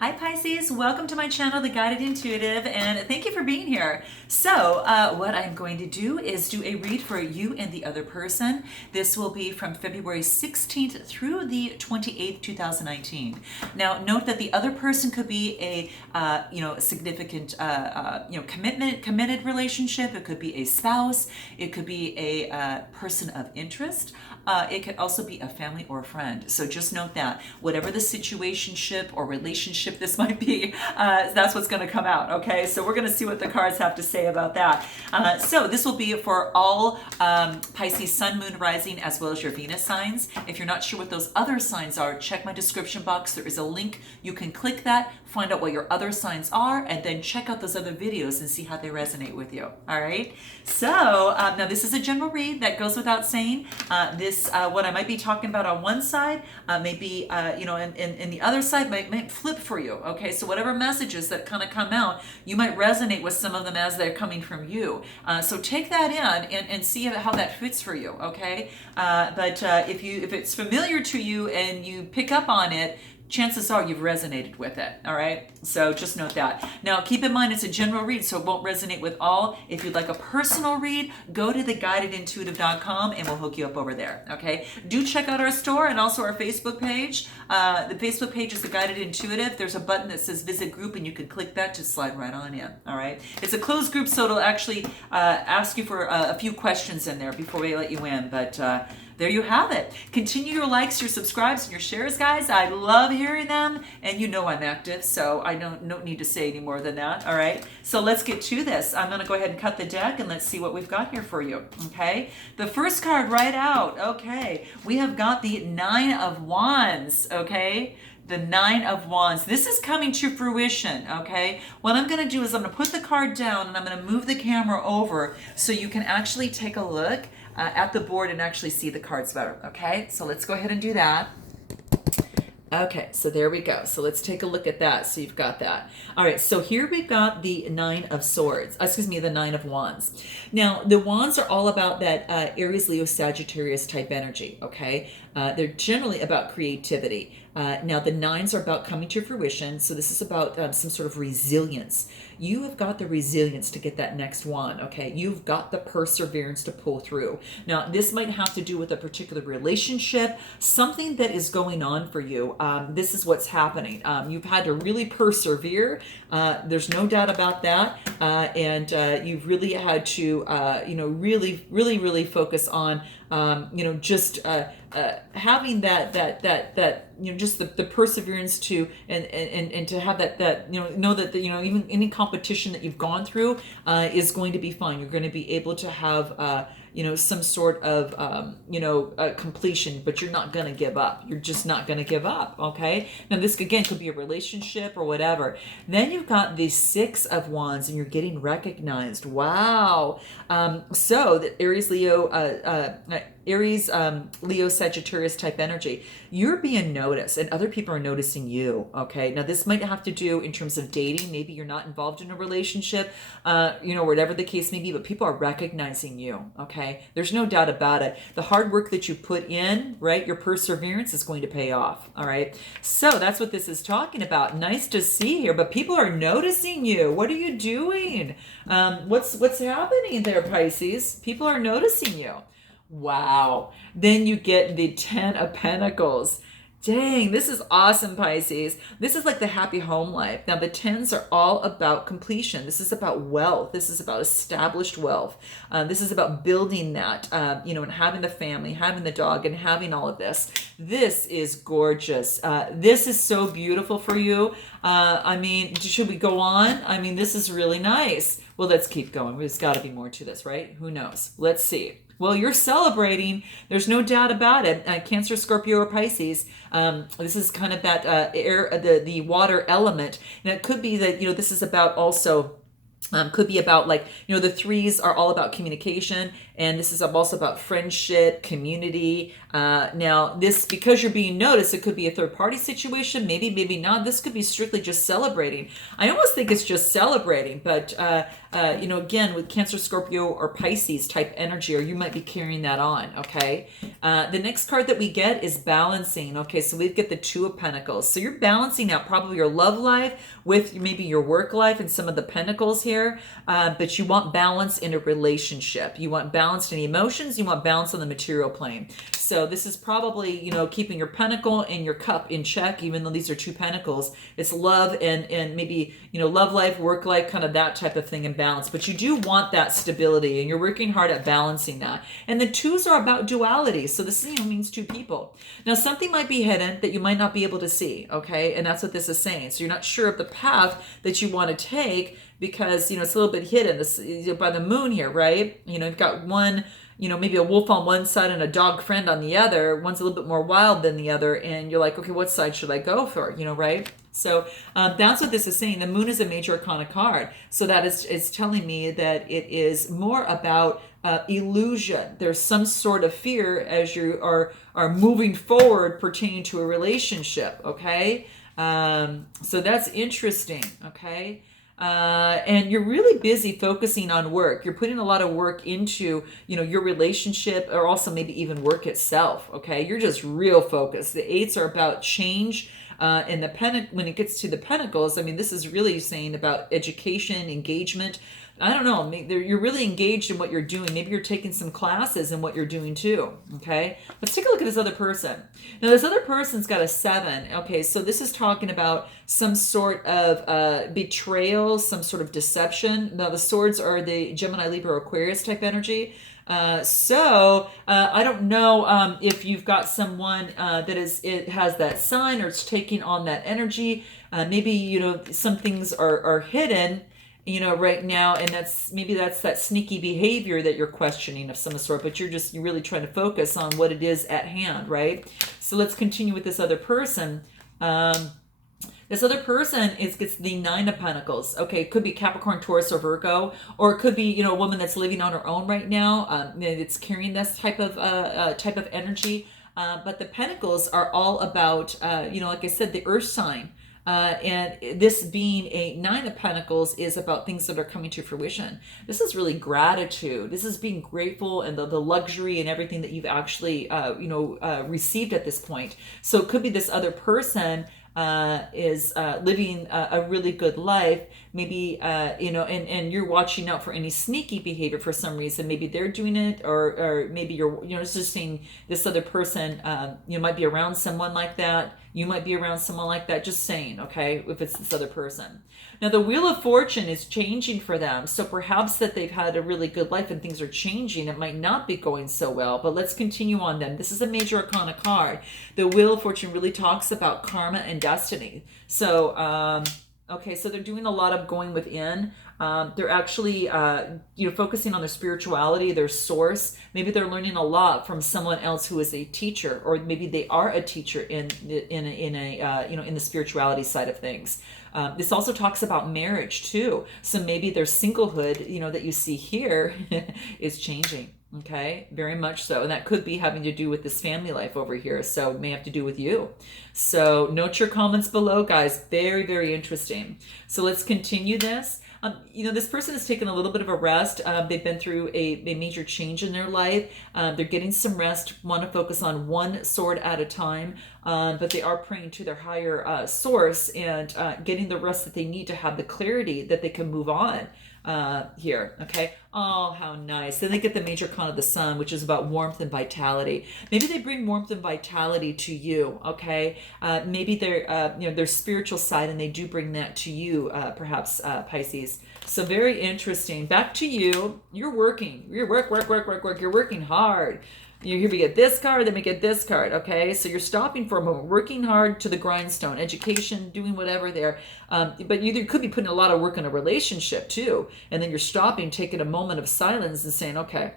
Hi Pisces, welcome to my channel, The Guided Intuitive, and thank you for being here. So what I'm going to do is do a read for you and the other person. This will be from February 16th through the 28th, 2019. Now note that the other person could be a significant committed relationship. It could be a spouse. It could be a person of interest. It could also be a family or a friend. So just note that whatever the situationship or relationship this might be, that's what's going to come out. Okay, so we're going to see what the cards have to say about that. So this will be for all Pisces sun, moon, rising, as well as your Venus signs. If you're not sure what those other signs are, check my description box. There is a link. You can click that, find out what your other signs are, and then check out those other videos and see how they resonate with you. All right. So now this is a general read that goes without saying. What I might be talking about on one side, maybe in the other side might flip for you. Okay, so whatever messages that kind of come out, you might resonate with some of them as they're coming from you. So take that in and see how that fits for you. Okay, but if it's familiar to you and you pick up on it, chances are you've resonated with it. All right, so just note that. Now keep in mind it's a general read, so it won't resonate with all. If you'd like a personal read, go to theguidedintuitive.com and we'll hook you up over there. Okay, do check out our store and also our Facebook page. The Facebook page is The Guided Intuitive. There's a button that says visit group and you can click that to slide right on in. All right, it's a closed group, so it'll actually ask you for a few questions in there before we let you in, but there you have it. Continue your likes, your subscribes, and your shares, guys. I love hearing them, and you know I'm active, so I don't need to say any more than that. All right, so let's get to this. I'm going to go ahead and cut the deck, and let's see what we've got here for you. Okay, the first card right out. Okay, we have got the Nine of Wands. Okay, the Nine of Wands. This is coming to fruition, okay? What I'm going to do is I'm going to put the card down and I'm going to move the camera over so you can actually take a look at the board and actually see the cards better, okay? So let's go ahead and do that. Okay, so there we go. So let's take a look at that. So you've got that. All right, so here we've got the Nine of Swords. The Nine of Wands. Now, the Wands are all about that Aries, Leo, Sagittarius type energy, okay? They're generally about creativity. Now, the nines are about coming to fruition. So this is about some sort of resilience. You have got the resilience to get that next one, okay? You've got the perseverance to pull through. Now, this might have to do with a particular relationship, something that is going on for you. This is what's happening. You've had to really persevere. There's no doubt about that. And you've really had to, really focus on, having that just the perseverance to and to have that know that even any competition that you've gone through is going to be fine. You're going to be able to have some sort of completion, but you're not going to give up. You're just not going to give up. Okay, now this again could be a relationship or whatever. Then you've got the Six of Wands and you're getting recognized. Wow. So the Aries, Leo, Sagittarius type energy, you're being noticed and other people are noticing you. Okay, now this might have to do in terms of dating. Maybe you're not involved in a relationship, whatever the case may be, but people are recognizing you. Okay, there's no doubt about it. The hard work that you put in, right, your perseverance is going to pay off. All right, so that's what this is talking about. Nice to see here, but people are noticing you. What are you doing? What's happening there, Pisces? People are noticing you. Wow. Then you get the Ten of Pentacles. Dang, this is awesome, Pisces. This is like the happy home life. Now, the tens are all about completion. This is about wealth. This is about established wealth. This is about building that, and having the family, having the dog, and having all of this. This is gorgeous. This is so beautiful for you. Should we go on? This is really nice. Well, let's keep going. There's got to be more to this, right? Who knows? Let's see. Well, you're celebrating. There's no doubt about it. Cancer, Scorpio, or Pisces. This is kind of that air, the water element. And it could be that, this is about also, could be about the threes are all about communication. And this is also about friendship, community, Now, this, because you're being noticed, it could be a third party situation, maybe, maybe not. This could be strictly just celebrating. I almost think it's just celebrating, but again, with Cancer, Scorpio, or Pisces type energy, or you might be carrying that on, okay? The next card that we get is balancing, okay? So we get the Two of Pentacles. So you're balancing out probably your love life with maybe your work life and some of the pentacles here, but you want balance in a relationship. You want balance in the emotions, you want balance on the material plane. So this is probably, keeping your pentacle and your cup in check, even though these are two pentacles. It's love and maybe, love life, work life, kind of that type of thing in balance. But you do want that stability, and you're working hard at balancing that. And the twos are about duality. So this means two people. Now, something might be hidden that you might not be able to see, okay? And that's what this is saying. So you're not sure of the path that you want to take because, it's a little bit hidden. This, by the moon here, right? You've got one, maybe a wolf on one side and a dog friend on the other. One's a little bit more wild than the other. And you're like, okay, what side should I go for? Right? So that's what this is saying. The moon is a major arcana card. So that is telling me that it is more about illusion. There's some sort of fear as you are moving forward pertaining to a relationship. Okay. So that's interesting. Okay. And you're really busy focusing on work. You're putting a lot of work into, your relationship, or also maybe even work itself. Okay. You're just real focused. The eights are about change. And when it gets to the pentacles, this is really saying about education, engagement. I don't know. You're really engaged in what you're doing. Maybe you're taking some classes in what you're doing too. Okay. Let's take a look at this other person. Now, this other person's got a 7. Okay. So this is talking about some sort of betrayal, some sort of deception. Now, the swords are the Gemini, Libra, Aquarius type energy. So I don't know if you've got someone it has that sign, or it's taking on that energy. Maybe, some things are hidden, right now, and that's that sneaky behavior that you're questioning of some sort, but you're really trying to focus on what it is at hand, right? So let's continue with this other person. This other person gets the 9 of Pentacles. Okay, it could be Capricorn, Taurus, or Virgo, or it could be, a woman that's living on her own right now. It's carrying this type of energy. But the Pentacles are all about, like I said, the Earth sign. And this being a 9 of Pentacles is about things that are coming to fruition. This is really gratitude. This is being grateful and the luxury and everything that you've actually, received at this point. So it could be this other person is living a really good life, maybe and you're watching out for any sneaky behavior for some reason. Maybe they're doing it, or maybe you're it's just saying this other person might be around someone like that. You might be around someone like that. Just saying, okay, if it's this other person. Now, the Wheel of Fortune is changing for them. So perhaps that they've had a really good life and things are changing. It might not be going so well, but let's continue on them. This is a major arcana card. The Wheel of Fortune really talks about karma and destiny. So, okay, so they're doing a lot of going within. They're actually, focusing on their spirituality, their source. Maybe they're learning a lot from someone else who is a teacher, or maybe they are a teacher in the spirituality side of things. This also talks about marriage too. So maybe their singlehood, that you see here is changing. Okay, very much so. And that could be having to do with this family life over here. So it may have to do with you. So note your comments below, guys. Very, very interesting. So let's continue this. This person has taken a little bit of a rest. They've been through a major change in their life. They're getting some rest, want to focus on one sword at a time, but they are praying to their higher source and getting the rest that they need to have the clarity that they can move on here. Okay. Oh, how nice. Then they get the major arcana of the Sun, which is about warmth and vitality. Maybe they bring warmth and vitality to you. Okay. Maybe they're, their spiritual side, and they do bring that to you, perhaps, Pisces. So very interesting. Back to you. You're working. You're work. You're working hard. Here we get this card, then we get this card, okay? So you're stopping for a moment, working hard to the grindstone, education, doing whatever there. But you could be putting a lot of work in a relationship too. And then you're stopping, taking a moment of silence and saying, okay,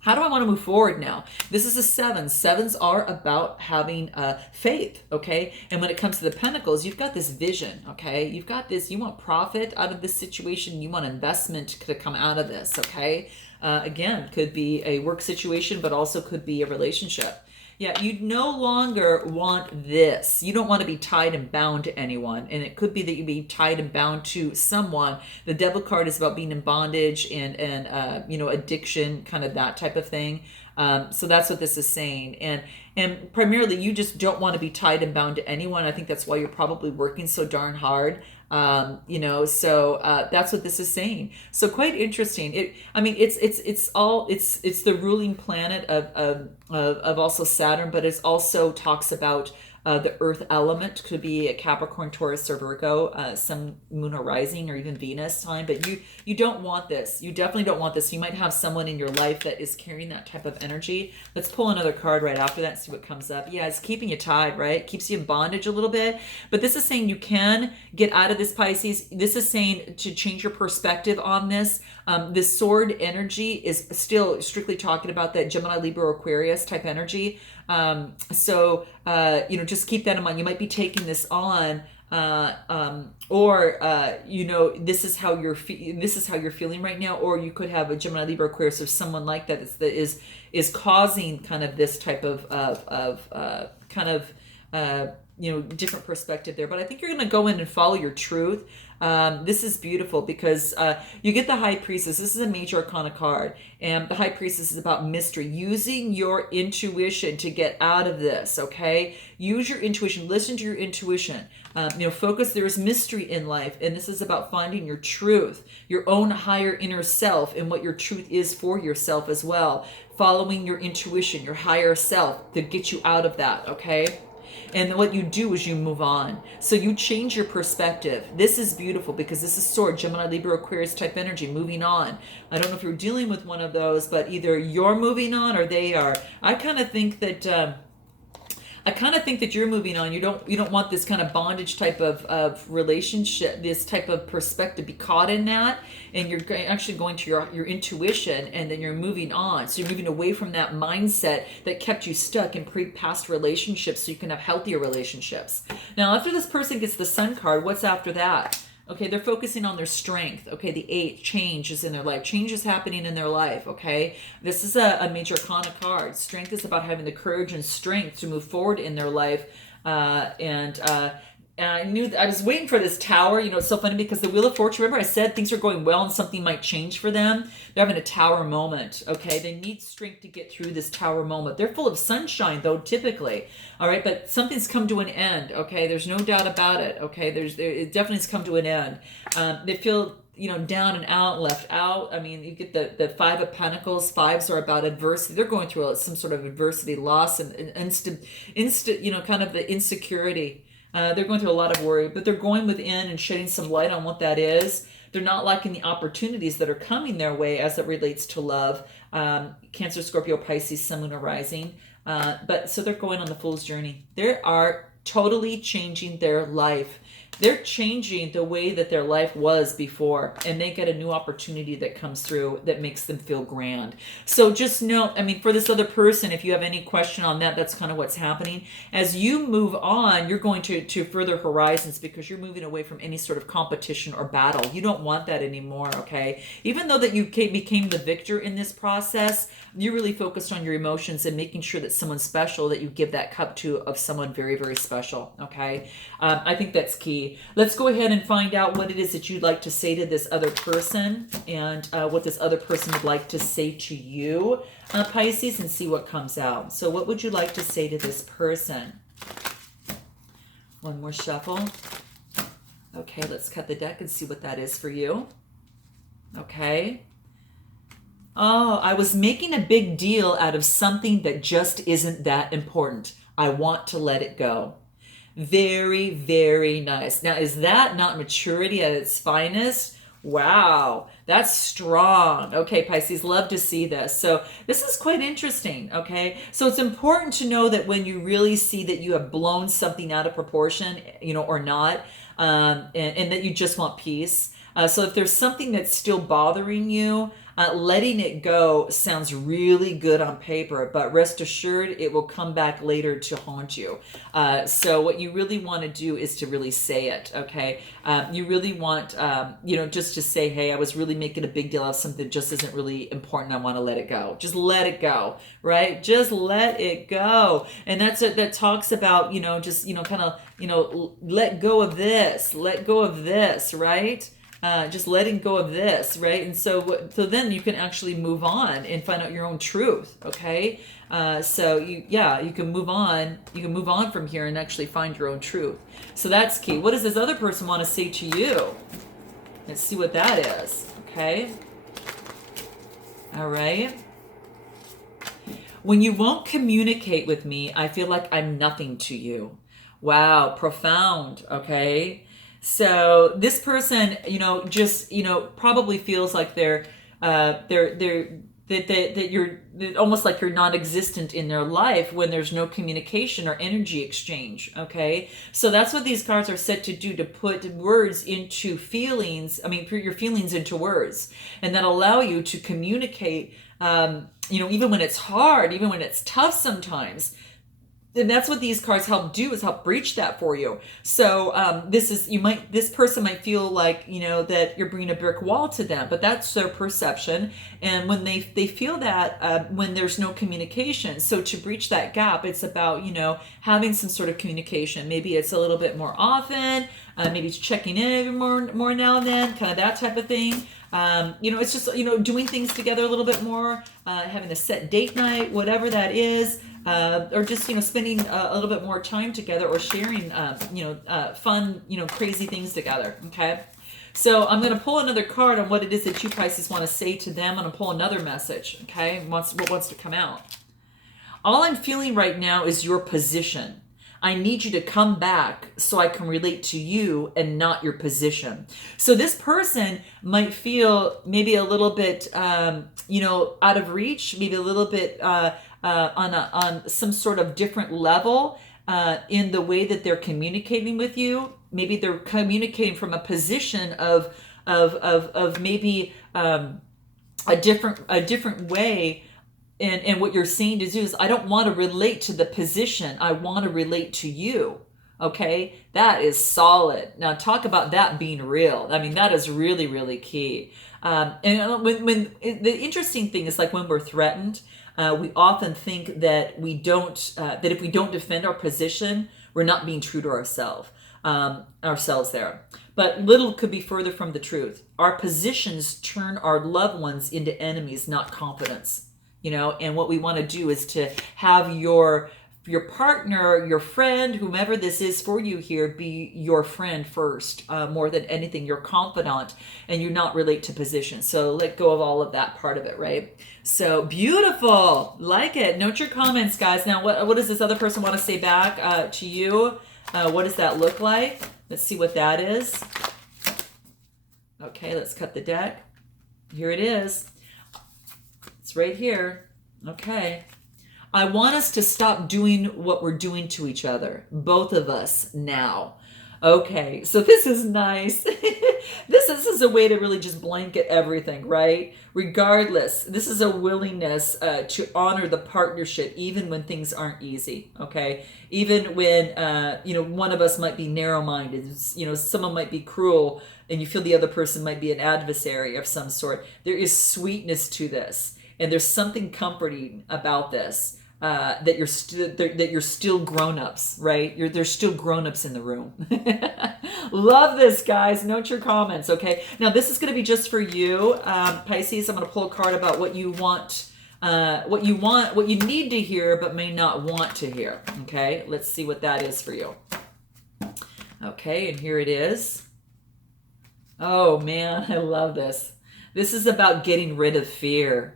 how do I want to move forward now? This is a 7. 7s are about having faith, okay? And when it comes to the Pentacles, you've got this vision, okay? You've got this, you want profit out of this situation. You want investment to come out of this, okay? Again, could be a work situation, but also could be a relationship. Yeah, you no longer want this. You don't want to be tied and bound to anyone. And it could be that you be tied and bound to someone. The devil card is about being in bondage and addiction, kind of that type of thing. So that's what this is saying. And primarily, you just don't want to be tied and bound to anyone. I think that's why you're probably working so darn hard. So that's what this is saying. So quite interesting. It's the ruling planet of also Saturn, but it also talks about the earth element. Could be a Capricorn, Taurus, or Virgo, some moon or rising, or even Venus time. But you don't want this. You definitely don't want this. You might have someone in your life that is carrying that type of energy. Let's pull another card right after that and see what comes up. Yeah, it's keeping you tied, right? It keeps you in bondage a little bit. But this is saying you can get out of this, Pisces. This is saying to change your perspective on this. This sword energy is still strictly talking about that Gemini, Libra, Aquarius type energy. Just keep that in mind. You might be taking this on, this is how you're feeling right now, or you could have a Gemini, Libra, Aquarius, or someone like that is causing kind of this type of different perspective there. But I think you're going to go in and follow your truth. This is beautiful because you get the High Priestess. This is a major arcana card, and the High Priestess is about mystery, using your intuition to get out of this. Okay, use your intuition, listen to your intuition. Focus. There is mystery in life, and this is about finding your truth, your own higher inner self, and what your truth is for yourself as well. Following your intuition, your higher self, to get you out of that. Okay. And what you do is you move on. So you change your perspective. This is beautiful because this is sword, Gemini, Libra, Aquarius type energy, moving on. I don't know if you're dealing with one of those, but either you're moving on or they are. I kind of think that you're moving on. You don't want this kind of bondage type of relationship, this type of perspective, be caught in that, and you're actually going to your intuition, and then you're moving on. So you're moving away from that mindset that kept you stuck in past relationships, so you can have healthier relationships. Now, after this person gets the Sun card, what's after that? Okay, they're focusing on their strength. Okay, the 8, change is in their life. Change is happening in their life, okay? This is a major arcana card. Strength is about having the courage and strength to move forward in their life. And I knew I was waiting for this Tower. It's so funny because the Wheel of Fortune, remember I said things are going well and something might change for them? They're having a Tower moment, okay? They need strength to get through this Tower moment. They're full of sunshine, though, typically, all right? But something's come to an end, okay? There's no doubt about it, okay? It definitely has come to an end. They feel down and out, left out. I mean, you get the 5 of Pentacles. 5s are about adversity. They're going through some sort of adversity, loss, and kind of the insecurity. They're going through a lot of worry, but they're going within and shedding some light on what that is. They're not liking the opportunities that are coming their way as it relates to love. Cancer, Scorpio, Pisces, Sun, Moon, or Rising. So they're going on the Fool's Journey. They are totally changing their life. They're changing the way that their life was before, and they get a new opportunity that comes through that makes them feel grand. So just know, for this other person, if you have any question on that, that's kind of what's happening. As you move on, you're going to further horizons because you're moving away from any sort of competition or battle. You don't want that anymore, okay? Even though that you became the victor in this process, you're really focused on your emotions and making sure that someone special that you give that cup to of someone very, very special, okay? I think that's key. Let's go ahead and find out what it is that you'd like to say to this other person and what this other person would like to say to you, Pisces, and see what comes out. So what would you like to say to this person? One more shuffle. Okay, let's cut the deck and see what that is for you. Okay. Oh, I was making a big deal out of something that just isn't that important. I want to let it go. Very, very nice. Now, is that not maturity at its finest? Wow, that's strong. Okay, Pisces, love to see this. So this is quite interesting, okay? So it's important to know that when you really see that you have blown something out of proportion, or not, and that you just want peace. So if there's something that's still bothering you, Letting it go sounds really good on paper, but rest assured it will come back later to haunt you. So what you really want to do is to really say it, okay? You really want, just to say, hey, I was really making a big deal of something that just isn't really important. I want to let it go. Just let it go, right? Just let it go. And that's it. That talks about, let go of this, right? Just letting go of this, right? And so then you can actually move on and find out your own truth, okay? You can move on. You can move on from here and actually find your own truth. So that's key. What does this other person want to say to you? Let's see what that is, okay? All right. When you won't communicate with me, I feel like I'm nothing to you. Wow, profound, okay? So this person, probably feels like that you're almost like you're non-existent in their life when there's no communication or energy exchange, okay? So that's what these cards are set to do, to put words into feelings, put your feelings into words, and that allow you to communicate, even when it's hard, even when it's tough sometimes. And that's what these cards help do, is help breach that for you. So this person might feel like, that you're bringing a brick wall to them, but that's their perception. And when they feel that, when there's no communication, so to breach that gap, it's about, having some sort of communication. Maybe it's a little bit more often, maybe it's checking in more now and then, kind of that type of thing. It's just, doing things together a little bit more, having a set date night, whatever that is. Or just, spending a little bit more time together, or sharing, fun, crazy things together. Okay. So I'm going to pull another card on what it is that you Pisces want to say to them. I'm going to pull another message. Okay. What wants to come out? All I'm feeling right now is your position. I need you to come back so I can relate to you and not your position. So this person might feel maybe a little bit, out of reach, maybe a little bit, on some sort of different level in the way that they're communicating with you. Maybe they're communicating from a position of maybe a different way. And what you're saying to do is, I don't want to relate to the position. I want to relate to you. Okay, that is solid. Now talk about that being real. That is really, really key. And when the interesting thing is, like, when we're threatened, we often think that that if we don't defend our position, we're not being true to ourselves there. But little could be further from the truth. Our positions turn our loved ones into enemies, not confidants. And what we want to do is to have your partner, your friend, whomever this is for you here, be your friend first, more than anything, your confidant, and you not relate to position. So let go of all of that part of it, right? So beautiful. Like it. Note your comments, guys. Now, what does this other person want to say back to you? What does that look like? Let's see what that is. Okay, let's cut the deck. Here it is. It's right here. Okay. I want us to stop doing what we're doing to each other, both of us now. Okay, so this is nice. This is a way to really just blanket everything, right? Regardless, this is a willingness to honor the partnership, even when things aren't easy, okay? Even when, one of us might be narrow-minded, someone might be cruel, and you feel the other person might be an adversary of some sort. There is sweetness to this. And there's something comforting about this, that you're still grown-ups, right? There's still grown-ups in the room. Love this, guys. Note your comments, okay? Now, this is going to be just for you, Pisces. I'm going to pull a card about what you want, what you need to hear, but may not want to hear, okay? Let's see what that is for you. Okay, and here it is. Oh, man, I love this. This is about getting rid of fear.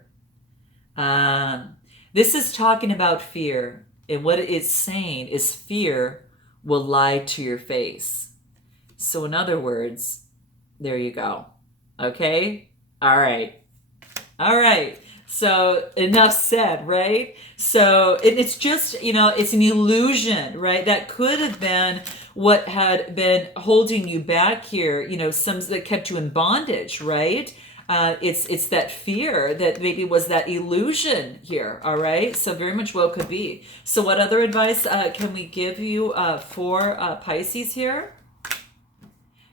This is talking about fear, and what it's saying is fear will lie to your face. So in other words, there you go. Okay? All right. So enough said, right? So it's just, it's an illusion, right? That could have been what had been holding you back here, some that kept you in bondage, right? It's that fear that maybe was that illusion here. All right. So very much well could be. So what other advice can we give you for Pisces here?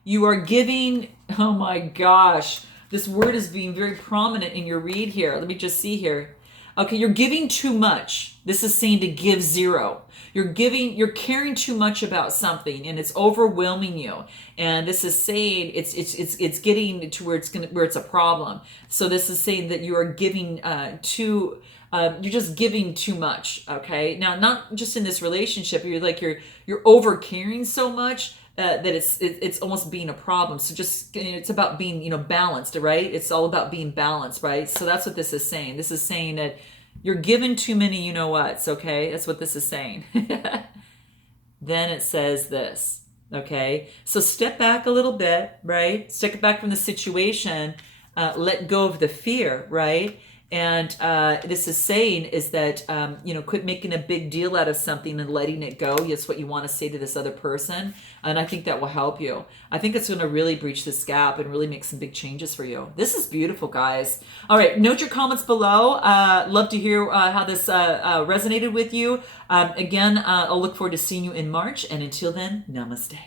You are giving, oh my gosh, this word is being very prominent in your read here. Let me just see here. Okay, you're giving too much. This is saying to give zero. You're caring too much about something and it's overwhelming you. And this is saying it's getting to where it's a problem. So this is saying that you are giving you're just giving too much. Okay, now not just in this relationship. You're over caring so much that it's almost being a problem. So just it's about being balanced, right? It's all about being balanced, right? So that's what this is saying. This is saying that you're given too many whats, okay? That's what this is saying. Then it says this, okay? So step back a little bit, right? Step back from the situation, let go of the fear, right? And this is saying is that, quit making a big deal out of something and letting it go. It's what you want to say to this other person. And I think that will help you. I think it's going to really breach this gap and really make some big changes for you. This is beautiful, guys. All right. Note your comments below. Love to hear how this resonated with you. Again, I'll look forward to seeing you in March. And until then, namaste.